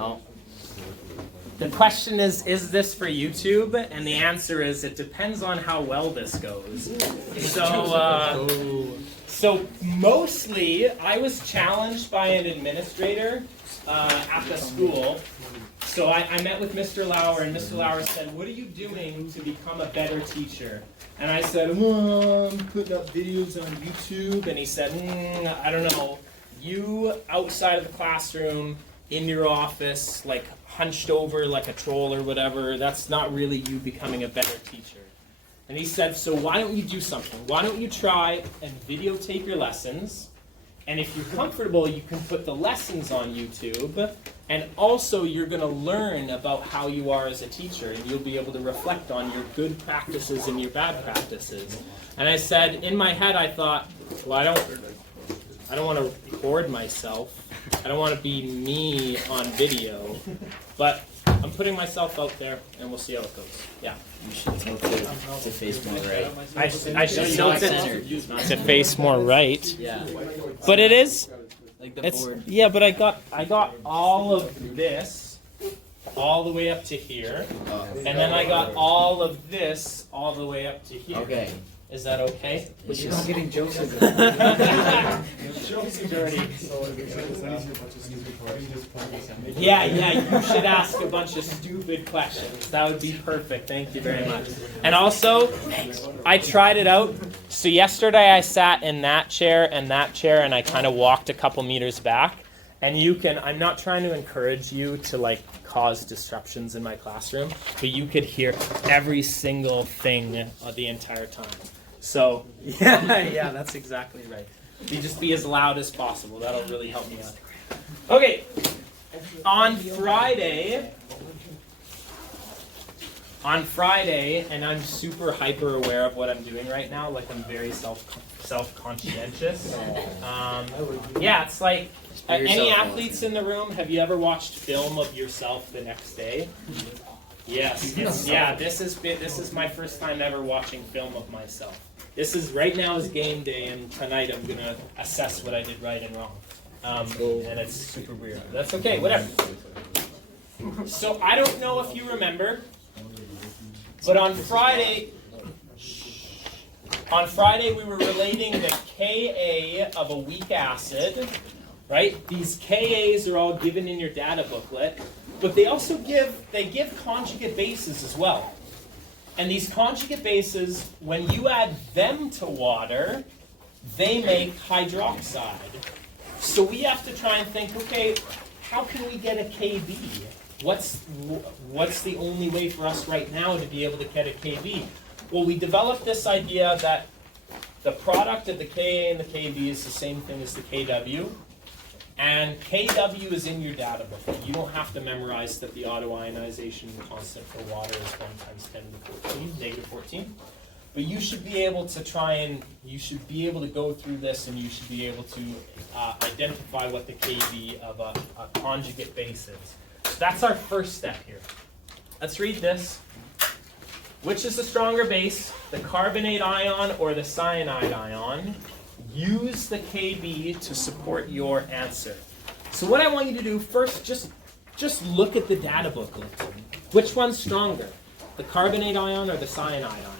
Oh. The question is this for YouTube? And the answer is, it depends on how well this goes. So mostly, I was challenged by an administrator at the school. So I met with Mr. Lauer, and Mr. Lauer said, "What are you doing to become a better teacher?" And I said, "Well, I'm putting up videos on YouTube." And he said, "I don't know. You outside of the classroom, in your office, like hunched over like a troll or whatever, that's not really you becoming a better teacher." And he said, "So why don't you do something? Why don't you try and videotape your lessons? And if you're comfortable, you can put the lessons on YouTube. And also, you're going to learn about how you are as a teacher. And you'll be able to reflect on your good practices and your bad practices." And I said, in my head, I thought, well, I don't want to record myself. I don't want to be me on video. But I'm putting myself out there, and we'll see how it goes. Yeah. You should tilt it to face more right. I should tilt it to face more right. Yeah. But it is. Like the board. Yeah, but I got all of this all the way up to here, and then I got all of this all the way up to here. Okay. Is that okay? But you're not getting jokes. Yeah, you should ask a bunch of stupid questions. That would be perfect. Thank you very much. And also, I tried it out. So yesterday I sat in that chair, and I kind of walked a couple meters back. And you can, I'm not trying to encourage you to like cause disruptions in my classroom, but you could hear every single thing the entire time. So, yeah, that's exactly right. You just be as loud as possible. That'll really help me out. Okay, on Friday, and I'm super hyper aware of what I'm doing right now. Like, I'm very self-conscientious. Yeah, it's like, any athletes in the room, have you ever watched film of yourself the next day? Yes. Yeah, this is my first time ever watching film of myself. Right now is game day, and tonight I'm going to assess what I did right and wrong. And it's super weird. That's okay, whatever. So I don't know if you remember, but on Friday we were relating the Ka of a weak acid, right? These Kas are all given in your data booklet, but they also give conjugate bases as well. And these conjugate bases, when you add them to water, they make hydroxide. So we have to try and think, okay, how can we get a Kb? What's the only way for us right now to be able to get a Kb? Well, we developed this idea that the product of the Ka and the Kb is the same thing as the Kw. And Kw is in your data book. You don't have to memorize that the autoionization constant for water is 1 times 10 to the 14, negative 14. But you should be able to go through this, and you should be able to identify what the Kb of a conjugate base is. So that's our first step here. Let's read this. Which is the stronger base, the carbonate ion or the cyanide ion? Use the Kb to support your answer. So what I want you to do first, just look at the data booklet. Which one's stronger, the carbonate ion or the cyanide ion?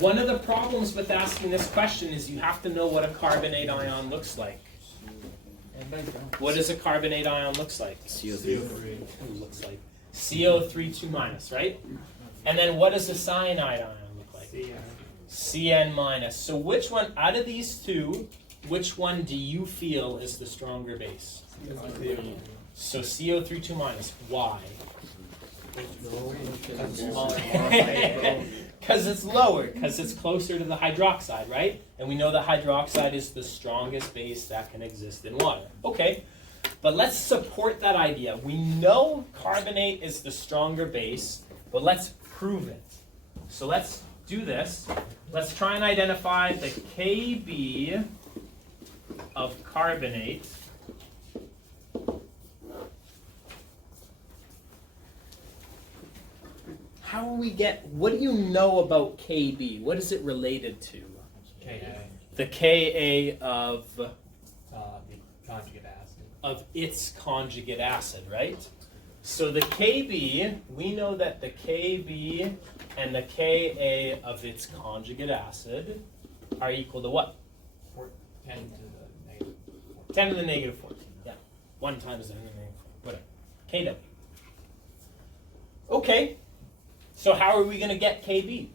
One of the problems with asking this question is you have to know what a carbonate ion looks like. What does a carbonate ion looks like? CO3. Looks like CO3 2-, right? And then what does a cyanide ion look like? Cn-. So which one, out of these two, which one do you feel is the stronger base? So CO3 2-. Why? Because it's lower, because it's closer to the hydroxide, right? And we know the hydroxide is the strongest base that can exist in water. Okay, but let's support that idea. We know carbonate is the stronger base, but let's prove it. So let's do this. Let's try and identify the Kb of carbonate how do we get, what do you know about Kb? What is it related to? Ka. The Ka of The conjugate acid. of its conjugate acid, right? So the Kb, we know that the Kb and the Ka of its conjugate acid are equal to what? 10 to the negative 14. 10 to the negative 14. Yeah. 1 times 10 to the negative 14. Whatever. Kw. Okay. So how are we going to get Kb?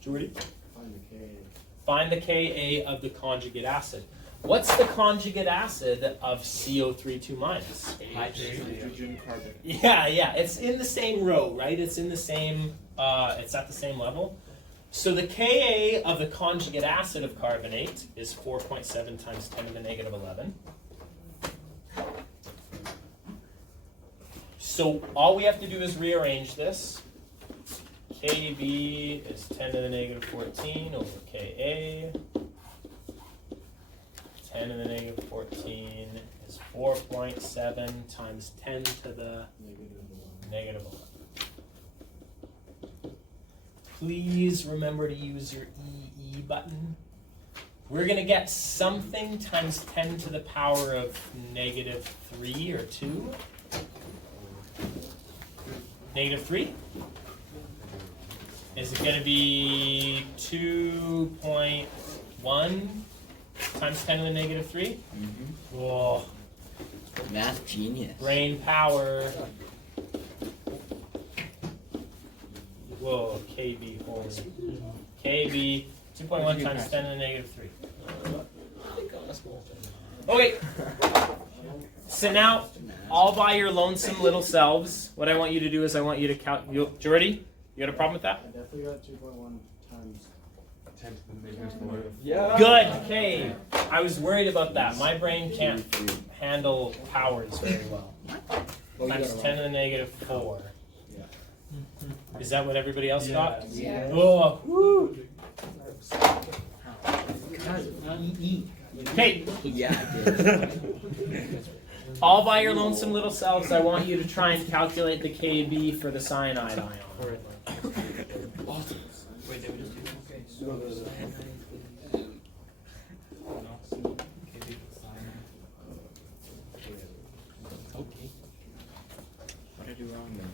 Jordy? Find the Ka of the conjugate acid. What's the conjugate acid of CO3 minus? Hydrogen carbon. Yeah. It's in the same row, right? It's in the same, it's at the same level. So the Ka of the conjugate acid of carbonate is 4.7 times 10 to the negative 11. So all we have to do is rearrange this. Kb is 10 to the negative 14 over Ka. 10 to the negative 14 is 4.7 times 10 to the negative 11. Please remember to use your EE button. We're going to get something times 10 to the power of negative 3 or 2. Negative 3? Is it going to be 2.1 times 10 to the negative 3? Mm-hmm. Whoa. Math genius. Brain power. Whoa, KB, holy. KB, 2.1 times 10 to the negative 3. Okay. So now, all by your lonesome little selves, what I want you to do is I want you to count. Jordy, you got a problem with that? I definitely got 2.1 times 10 to the negative 4. Yeah. Good. Okay. I was worried about that. My brain can't handle powers very well. Times 10 to the negative 4. Is that what everybody else got? Yeah. Oh, woo. Okay. Yeah, I did. All by your lonesome little selves, I want you to try and calculate the Kb for the cyanide ion. Wait, they would just do Okay. What did I do wrong then?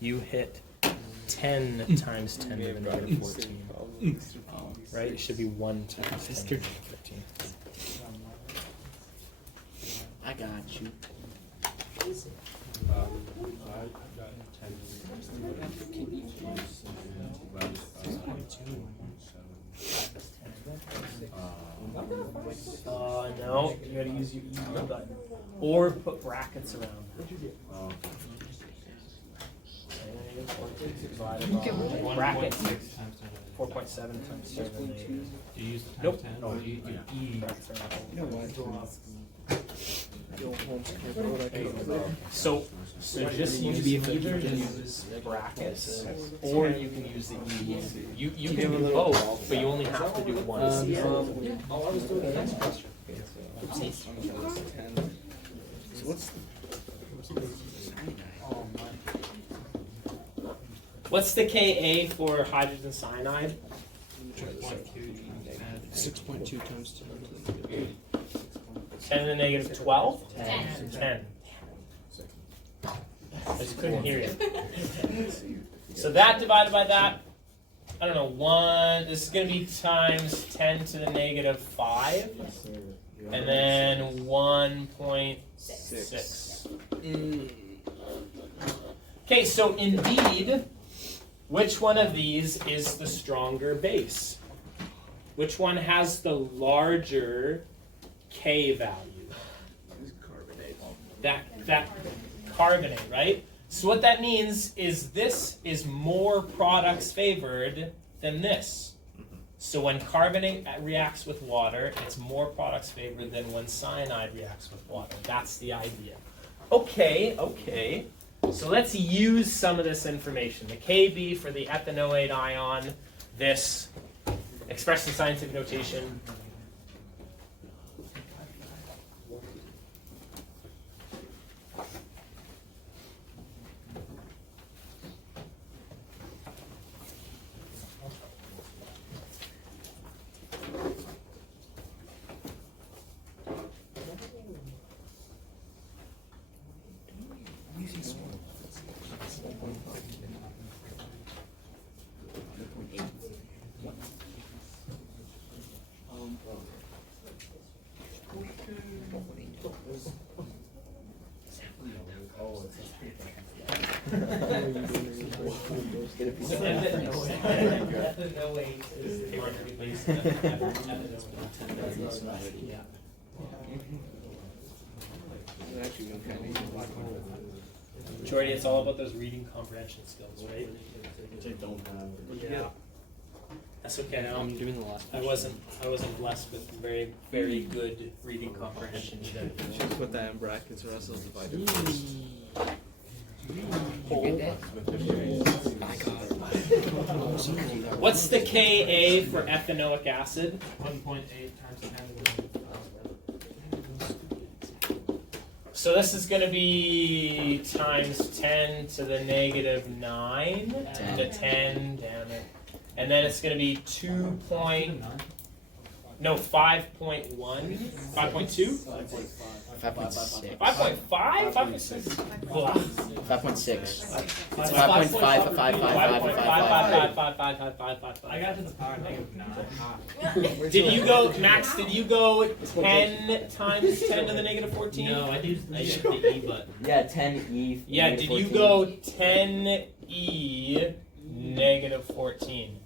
You hit 10 times 10 to the negative 14. Right? It should be 1 times 10 to the negative 15. I got you. No, you gotta use your E button. Or put brackets around it. Brackets. 4.7 times 7. Do you use the times Nope. 10? Or do you do E? You know what? So just use either use brackets or you can use the E. You can do both, but you only have to do one. I was doing the next question. So What's the Ka for hydrogen cyanide? 6.2 times 10. 10 to the negative 12? 10. 10. I just couldn't hear you. So that divided by that, I don't know, 1, this is going to be times 10 to the negative 5, and then 1.6. Okay, so indeed, which one of these is the stronger base? Which one has the larger K value? That carbonate, right? So what that means is this is more products favored than this. So when carbonate reacts with water, it's more products favored than when cyanide reacts with water. That's the idea. Okay. So let's use some of this information. The Kb for the ethanoate ion, this expressed in scientific notation. Jordy, it's all about those reading comprehension skills, right? Which I don't have. Yeah. That's okay. I'm doing the last I wasn't blessed with very, very good reading comprehension either. Should put that in brackets or else it'll divide it. What's the Ka for ethanoic acid? 1.8 times 10 to the So this is going to be times 10 to the negative 9 to 10, damn it. And then it's going to be 5.1, 5.2? 5.6. 5.5? 5.6? 5.6. It's 5.5. I got to the power negative 9. Did you go, Max, did you go 10 times 10 to the negative 14? No, I used the E button. Yeah, 10e. Yeah, did you go 10e negative 14?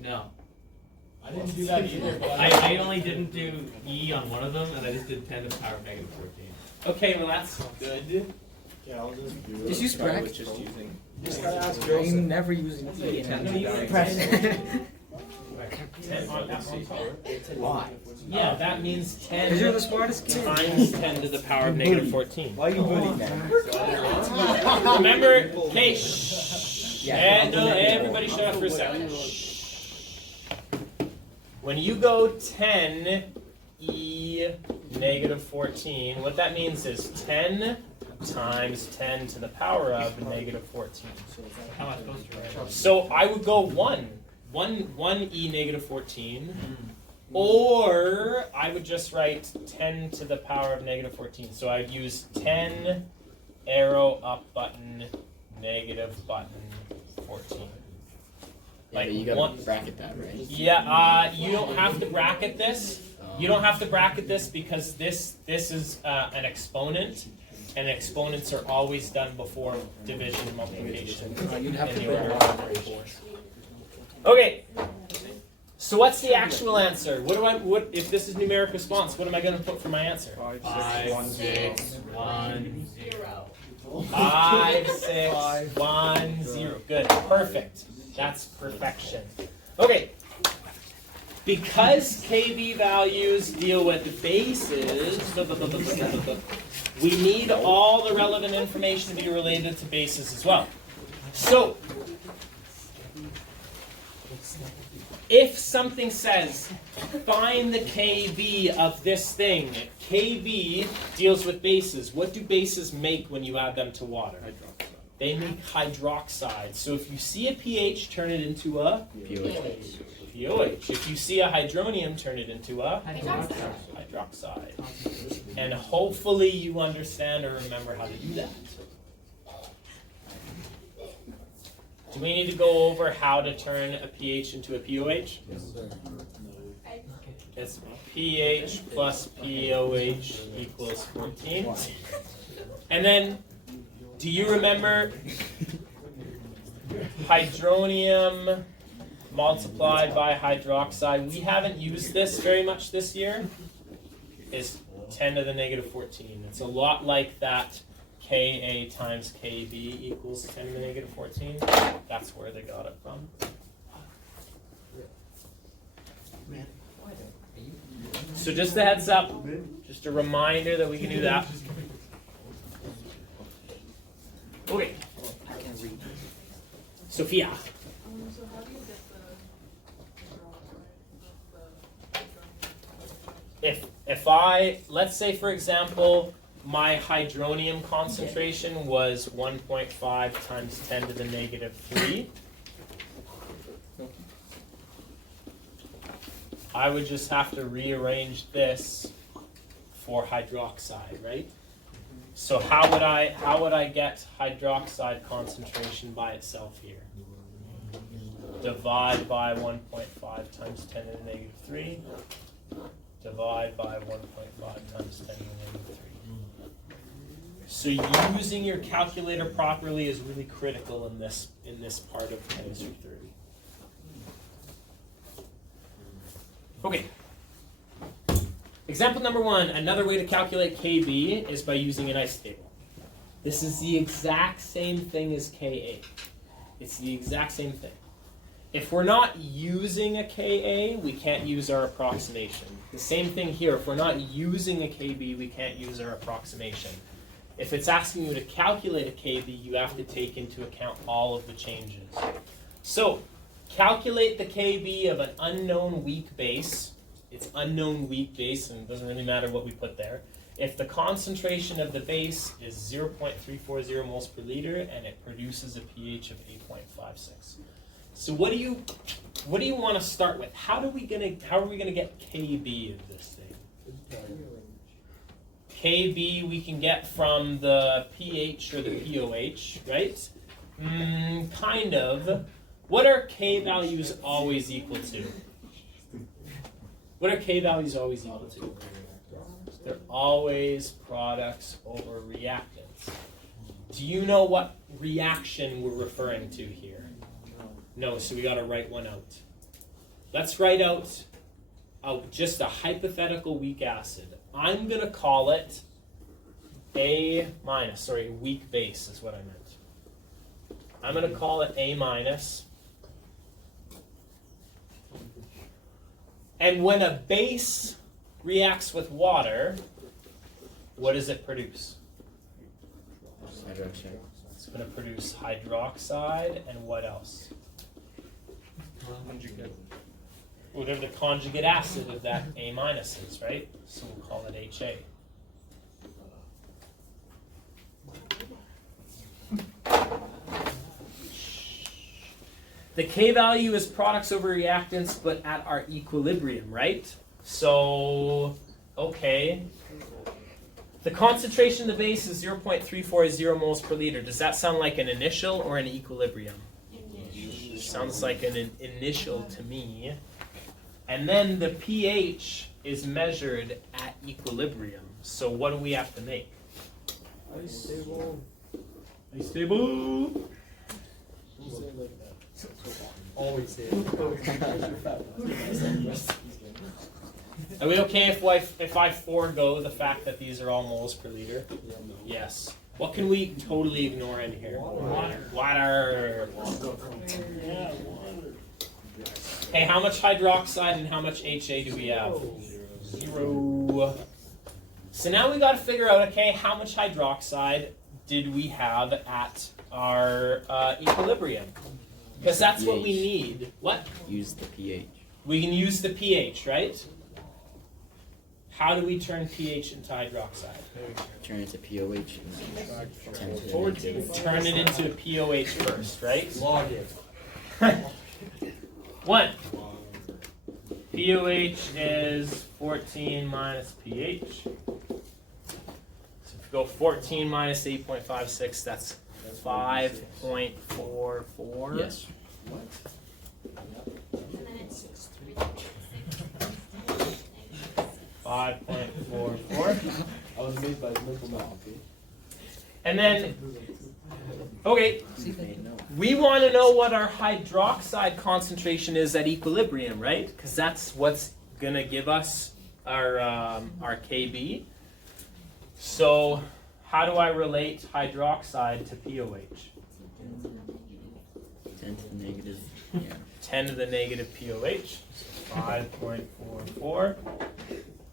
No. I didn't do that either. But I only didn't do E on one of them, and I just did 10 to the power of negative 14. Okay, well that's good. yeah, I'll just do it. Just use I was brackets. just using. Just gotta ask I'm never using E. No, you Press. 10 on that one top. Why? Yeah, that means 10 Because you're the smartest kid. times 10 to the power of negative 14. Why are you bullying them? Remember, okay, shh. Yeah. No, everybody shut up for a second. When you go 10e negative 14, what that means is 10 times 10 to the power of negative 14. How am I supposed to write it? So I would go 1 e negative 14, or I would just write 10 to the power of negative 14. So I'd use 10 arrow up button, negative button 14. Yeah, but you gotta bracket that, right? Yeah, you don't have to bracket this. You don't have to bracket this because this is an exponent, and exponents are always done before division and multiplication. You'd have in to the order of put operations. Okay. So what's the actual answer? What if this is numeric response? What am I going to put for my answer? 5, 6, 1, 0. 5, 6, 1, 0. Good. Perfect. That's perfection. Okay. Because KB values deal with bases, we need all the relevant information to be related to bases as well. So, if something says, find the KB of this thing, KB deals with bases. What do bases make when you add them to water? They make hydroxide. So if you see a pH, turn it into a pOH. pOH. If you see a hydronium, turn it into a hydroxide. And hopefully you understand or remember how to do that. Do we need to go over how to turn a pH into a pOH? Yes, sir. It's pH plus pOH equals 14. And then, do you remember hydronium multiplied by hydroxide? We haven't used this very much this year. Is 10 to the negative 14. It's a lot like that Ka times Kb equals 10 to the negative 14. That's where they got it from. So just a heads up, just a reminder that we can do that. Okay. Sophia. So how do you get the let's say for example, my hydronium concentration was 1.5 times 10 to the negative 3. I would just have to rearrange this for hydroxide, right? So how would I get hydroxide concentration by itself here? Divide by 1.5 times 10 to the negative 3. Divide by 1.5 times 10 to the negative 3. So using your calculator properly is really critical in this part of chemistry 30. Okay. Example number 1, another way to calculate Kb is by using an isotable. This is the exact same thing as Ka. It's the exact same thing. If we're not using a Ka, we can't use our approximation. The same thing here. If we're not using a Kb, we can't use our approximation. If it's asking you to calculate a Kb, you have to take into account all of the changes. So, calculate the Kb of an unknown weak base. It's unknown weak base, and it doesn't really matter what we put there. If the concentration of the base is 0.340 moles per liter and it produces a pH of 8.56. So what do you want to start with? How are we gonna get Kb of this thing? Kb we can get from the pH or the pOH, right? Kind of. What are K values always equal to? What are K values always equal to? They're always products over reactants. Do you know what reaction we're referring to here? No, so we got to write one out. Let's write out just a hypothetical weak acid. I'm going to call it A-, weak base is what I meant. I'm going to call it A-. And when a base reacts with water, what does it produce? Hydroxide. It's going to produce hydroxide and what else? Whatever the conjugate acid of that A- is, right? So we'll call it HA. The K value is products over reactants, but at our equilibrium, right? So, okay. The concentration of the base is 0.340 moles per liter. Does that sound like an initial or an equilibrium? Sounds like an initial to me. And then the pH is measured at equilibrium. So what do we have to make? Stable. Stable. Always say Are we okay if I forego the fact that these are all moles per liter? Yes. What can we totally ignore in here? Water. Hey, how much hydroxide and how much HA do we have? 0. So now we got to figure out, okay, how much hydroxide did we have at our equilibrium? Because that's what we need. What? Use the pH. We can use the pH, right? How do we turn pH into hydroxide? Turn it to pOH. And Turn it into a pOH first, right? Log it. 1. pOH is 14 minus pH. So if you go 14 minus 8.56, that's 5.44. Yes. 5.44. I was made by mental math. And then, okay, we want to know what our hydroxide concentration is at equilibrium, right? Because that's what's going to give us our Kb. So how do I relate hydroxide to pOH? 10 to the negative. Yeah. 10 to the negative pOH, 5.44.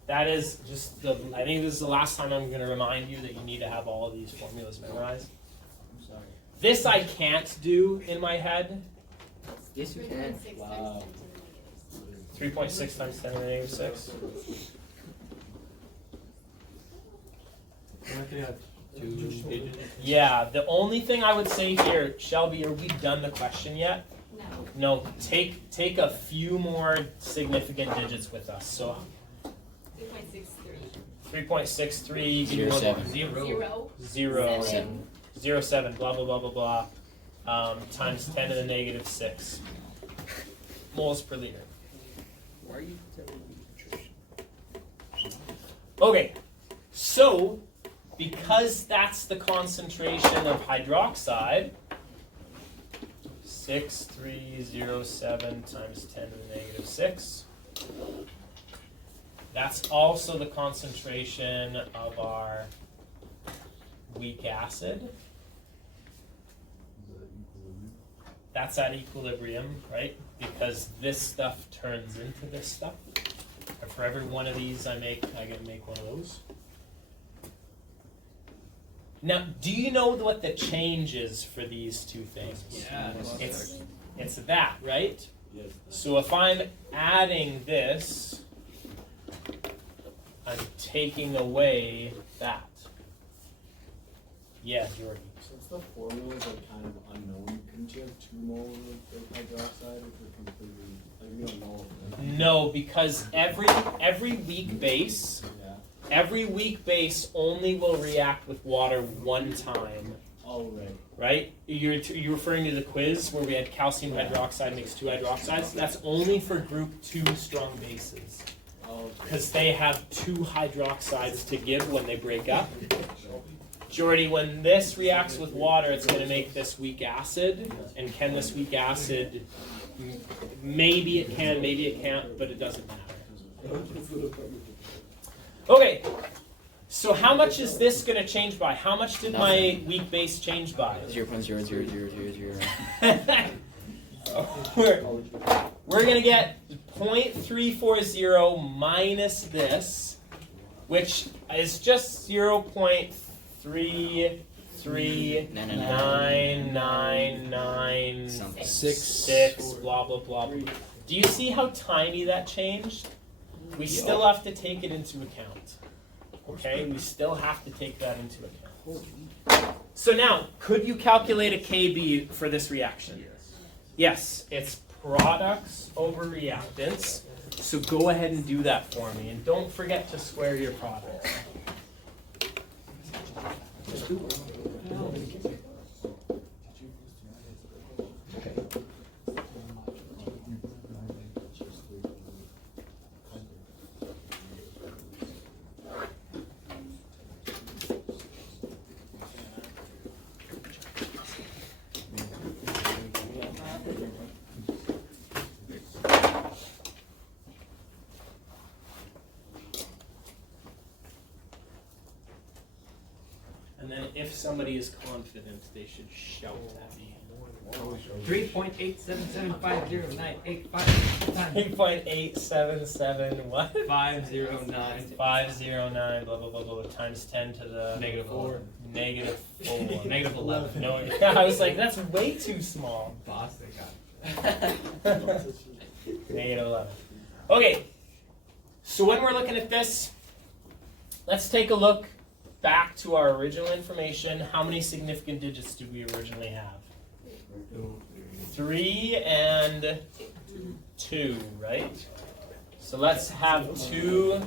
That is just I think this is the last time I'm going to remind you that you need to have all of these formulas memorized. I'm sorry. This I can't do in my head. Yes, you can. Wow. 3.6 times 10 to the negative 6. Aren't they at 2 digits? Yeah, the only thing I would say here, Shelby, are we done the question yet? No. No, take a few more significant digits with us. So 3.63. 3.63, give me one 0.7. more. 0. 0. 0.7, blah, blah, blah, blah, blah, times 10 to the negative 6 moles per liter. Why are you telling me nutrition? Okay, so because that's the concentration of hydroxide, 6307 times 10 to the negative 6. That's also the concentration of our weak acid. That's at equilibrium, right? Because this stuff turns into this stuff. And for every one of these I gotta make one of those. Now, do you know what the change is for these two things? Yeah. It's that, right? Yes. So if I'm adding this, I'm taking away that. Yeah, Jordan. Since the formulas are kind of unknown, couldn't you have 2 moles of hydroxide if you're completely, like, we don't know if they're- No, because every weak base, Yeah. every weak base only will react with water one time, Oh, right. right? You're referring to the quiz where we had calcium hydroxide makes 2 hydroxides. That's only for group 2 strong bases, Oh, because they have 2 hydroxides to give when they break up. Jordy, when this reacts with water, it's going to make this weak acid. And can this weak acid, maybe it can, maybe it can't, but it doesn't matter. Okay, so how much is this going to change by? How much did my weak base change by? 0.00000. We're going to get 0.340 minus this, which is just 0.3399966, blah, blah, blah. Do you see how tiny that changed? We still have to take it into account. Okay, we still have to take that into account. So now, could you calculate a KB for this reaction? Yes, it's products over reactants. So go ahead and do that for me. And don't forget to square your products. And then if somebody is confident, they should shout at me. 3.877509885 times 3.877 what? 509 509 blah blah blah blah times 10 to the negative 4. negative 4. Negative 11. No, yeah, I was like, that's way too small. Boss, they got Negative 11. Okay, so when we're looking at this, let's take a look back to our original information. How many significant digits did we originally have? 3 and 2, right? So let's have 2.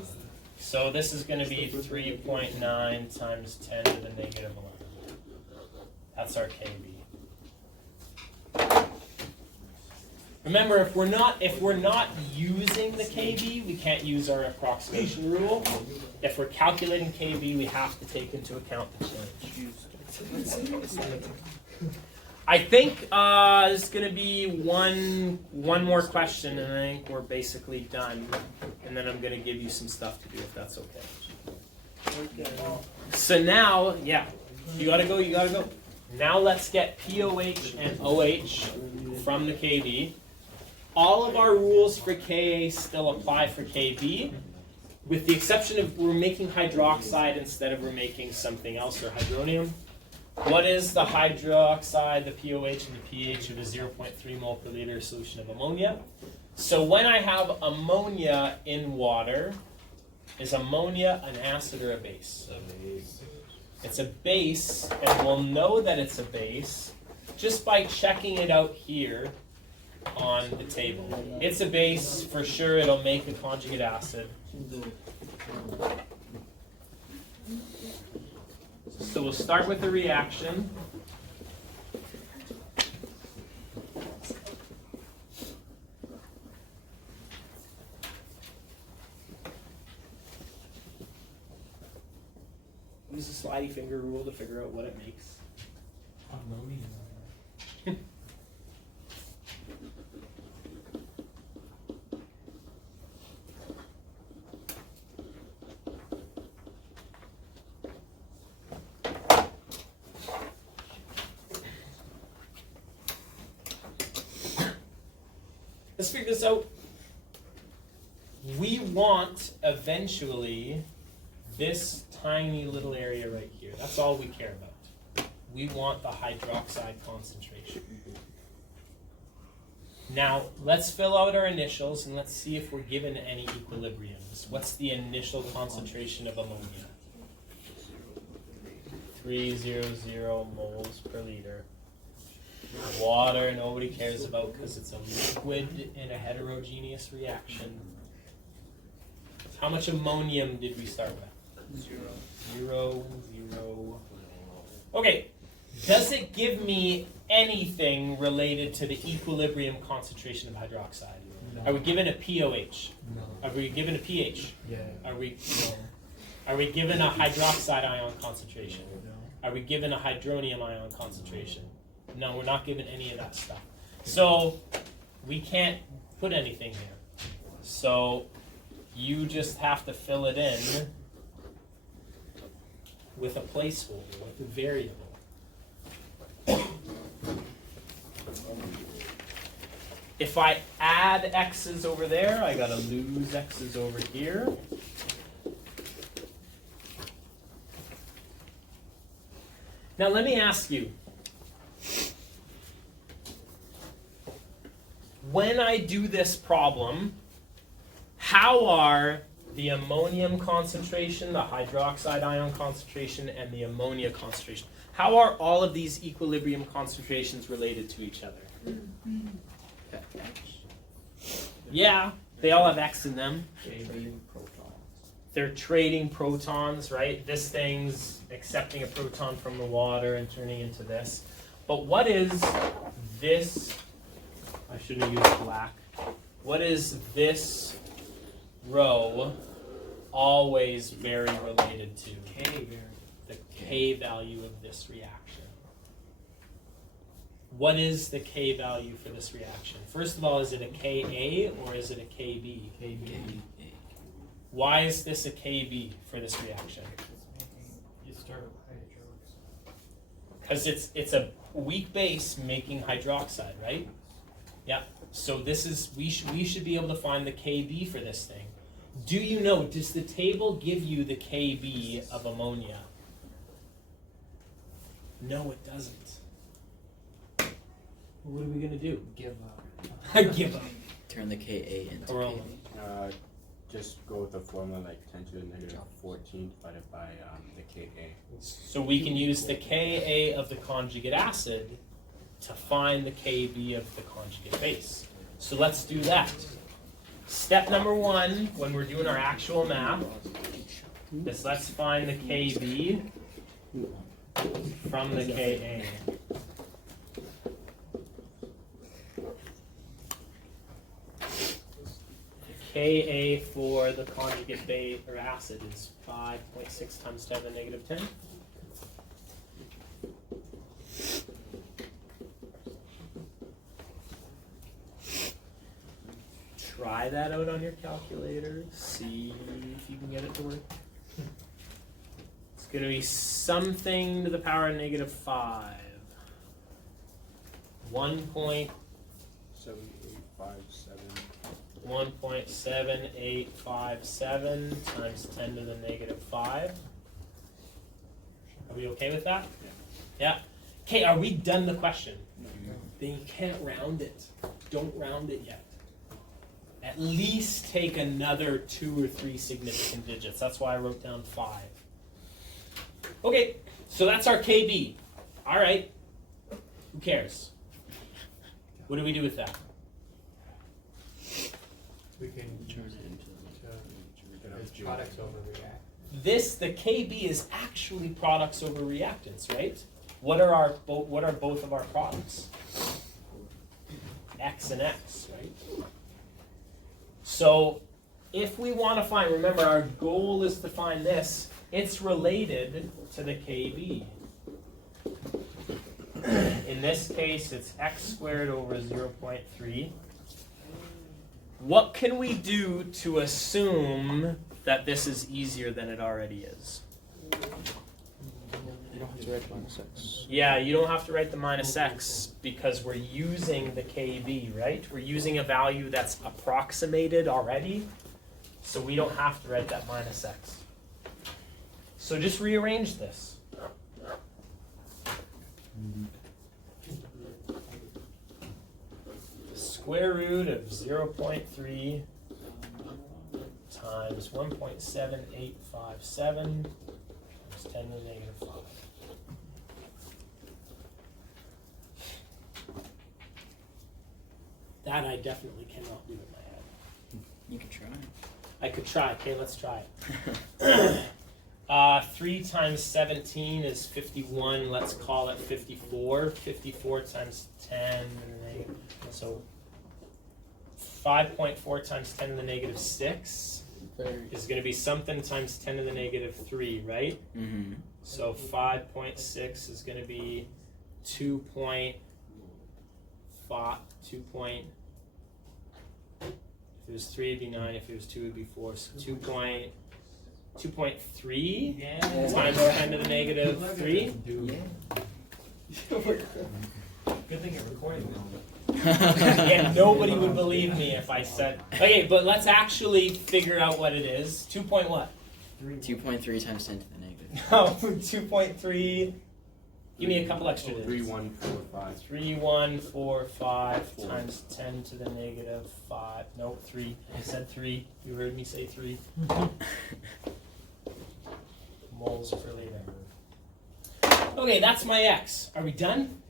So this is going to be 3.9 times 10 to the negative 11. That's our KB. Remember, if we're not using the KB, we can't use our approximation rule. If we're calculating KB, we have to take into account the change. I think there's going to be one more question, and I think we're basically done. And then I'm going to give you some stuff to do, if that's okay. So now, yeah, you got to go, you got to go. Now let's get pOH and OH from the KB. All of our rules for Ka still apply for Kb, with the exception of we're making hydroxide instead of we're making something else, or hydronium. What is the hydroxide, the pOH, and the pH of a 0.3 mole per liter solution of ammonia? So when I have ammonia in water, is ammonia an acid or a base? It's a base, and we'll know that it's a base just by checking it out here on the table. It's a base, for sure it'll make a conjugate acid. So we'll start with the reaction. Use the slidey finger rule to figure out what it makes. Let's figure this out. We want eventually this tiny little area right here. That's all we care about. We want the hydroxide concentration. Now, let's fill out our initials and let's see if we're given any equilibriums. What's the initial concentration of ammonia? 300 moles per liter. Water, nobody cares about because it's a liquid in a heterogeneous reaction. How much ammonium did we start with? 0. Okay, does it give me anything related to the equilibrium concentration of hydroxide? No. Are we given a pOH? No. Are we given a pH? Yeah. Are we given a hydroxide ion concentration? No. Are we given a hydronium ion concentration? No, we're not given any of that stuff. So we can't put anything here. So you just have to fill it in with a placeholder, with a variable. If I add x's over there, I gotta lose x's over here. Now let me ask you, when I do this problem, how are the ammonium concentration, the hydroxide ion concentration, and the ammonia concentration, how are all of these equilibrium concentrations related to each other? Yeah, they all have X in them. They're trading protons, right? This thing's accepting a proton from the water and turning into this. But what is this? I shouldn't have used black. What is this row always very related to? The K value of this reaction. What is the K value for this reaction? First of all, is it a Ka or is it a Kb? KB. Why is this a Kb for this reaction? You start with hydroxide. Because it's a weak base making hydroxide, right? Yeah. So this is we should be able to find the Kb for this thing. Do you know? Does the table give you the Kb of ammonia? No, it doesn't. What are we gonna do? Give up. Give up. Turn the Ka into Corona. Kb. Just go with the formula like 10 to the negative 14 divided by the Ka. So we can use the Ka of the conjugate acid to find the Kb of the conjugate base. So let's do that. Step number 1, when we're doing our actual math, is let's find the Kb from the Ka. Ka for the conjugate base or acid is 5.6 times 10 to the negative 10. Try that out on your calculator. See if you can get it to work. It's going to be something to the power of negative 5. 1.7857 times 10 to the negative 5. Are we okay with that? Yeah. Okay, are we done the question? Then you can't round it. Don't round it yet. At least take another 2 or 3 significant digits. That's why I wrote down 5. Okay, so that's our KB. All right. Who cares? What do we do with that? We can it's products over react. The KB is actually products over reactants, right? What are both of our products? X and X, right? So if we want to find, remember our goal is to find this, it's related to the KB. In this case, it's x squared over 0.3. What can we do to assume that this is easier than it already is? You don't have to write minus x. Yeah, you don't have to write the minus x because we're using the KB, right? We're using a value that's approximated already, so we don't have to write that minus x. So just rearrange this. Square root of 0.3 times 1.7857 times 10 to the negative 5. That I definitely cannot do in my head. You can try. I could try. Okay, let's try it. 3 times 17 is 51. Let's call it 54. 54 times 10. So 5.4 times 10 to the negative 6 is going to be something times 10 to the negative 3, right? Mm-hmm. So 5.6 is going to be 2.5. If it was 3, it'd be 9. If it was 2, it'd be 4. So 2.3 times 10 to the negative 3. Good thing you're recording now. Yeah, nobody would believe me if I said. Okay, but let's actually figure out what it is. 2 point what? 2.3 times 10 to the negative. No, 2.3. Give me a couple extra digits. 3145. 3145 times 10 to the negative 5. No, 3. I said 3. You heard me say 3. Moles for later. Okay, that's my x. Are we done?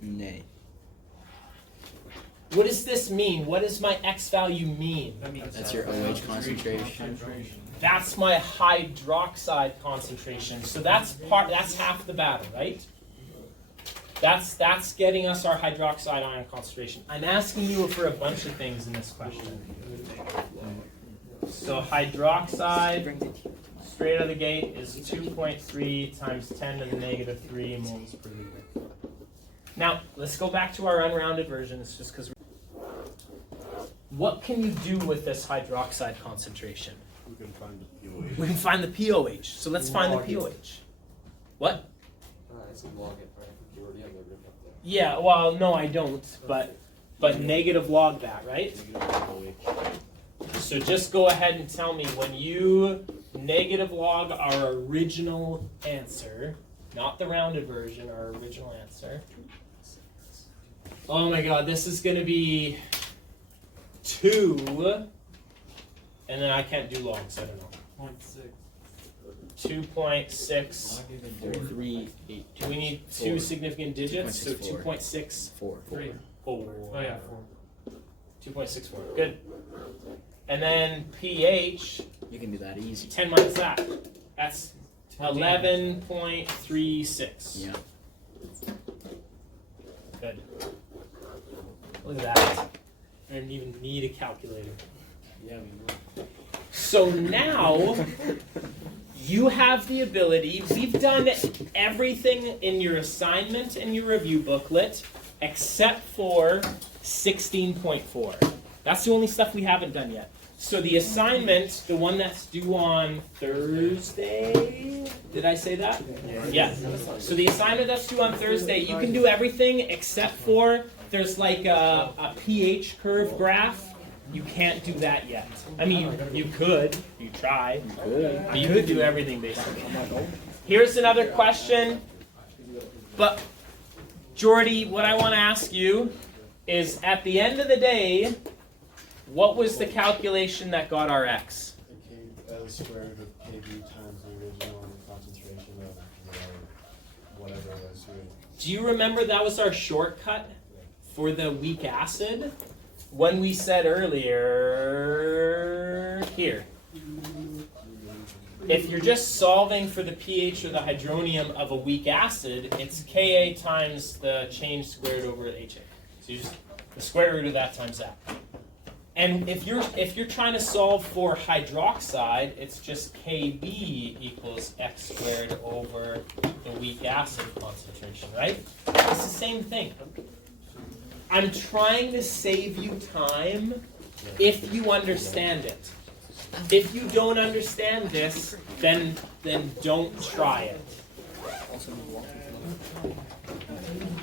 Nay. What does this mean? What does my x value mean? That's your OH concentration. That's my hydroxide concentration. So that's half the battle, right? That's getting us our hydroxide ion concentration. I'm asking you for a bunch of things in this question. So hydroxide straight out of the gate is 2.3 times 10 to the negative 3 moles per liter. Now, let's go back to our unrounded versions just because. What can you do with this hydroxide concentration? We can find the pOH. We can find the pOH. So let's find the pOH. What? It's a log it, right? You already have that written up there. Yeah, well, no, I don't, but negative log that, right? So just go ahead and tell me when you negative log our original answer, not the rounded version, our original answer. Oh my god, this is going to be 2, and then I can't do logs, I don't know. 2.6. 3, 8. Do we need 2 significant digits? So 2.64. 4. 3. Oh, Oh yeah, 4. 2.64. Good. And then pH, You can do that easy. 10 minus that. That's 11.36. Yeah. Good. Look at that. I didn't even need a calculator. Yeah, we will. So now you have the ability. We've done everything in your assignment and your review booklet except for 16.4. That's the only stuff we haven't done yet. So the assignment, the one that's due on Thursday, did I say that? Yeah. So the assignment that's due on Thursday, you can do everything except for there's like a pH curve graph. You can't do that yet. I mean, you could. You try. But you could do everything basically. Here's another question. But Jordy, what I want to ask you is at the end of the day, what was the calculation that got our x? L squared of Kb times the original concentration of whatever it was. Do you remember that was our shortcut for the weak acid? When we said earlier, here. If you're just solving for the pH or the hydronium of a weak acid, it's Ka times the change squared over HA. So you just the square root of that times that. And if you're trying to solve for hydroxide, it's just Kb equals x squared over the weak acid concentration, right? It's the same thing. I'm trying to save you time if you understand it. If you don't understand this, then don't try it.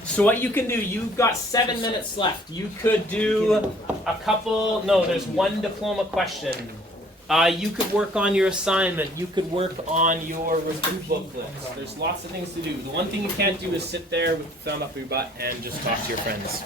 So what you can do, you've got 7 minutes left. You could do a couple, no, there's one diploma question. You could work on your assignment. You could work on your review booklets. There's lots of things to do. The one thing you can't do is sit there with the thumb up your butt and just talk to your friends.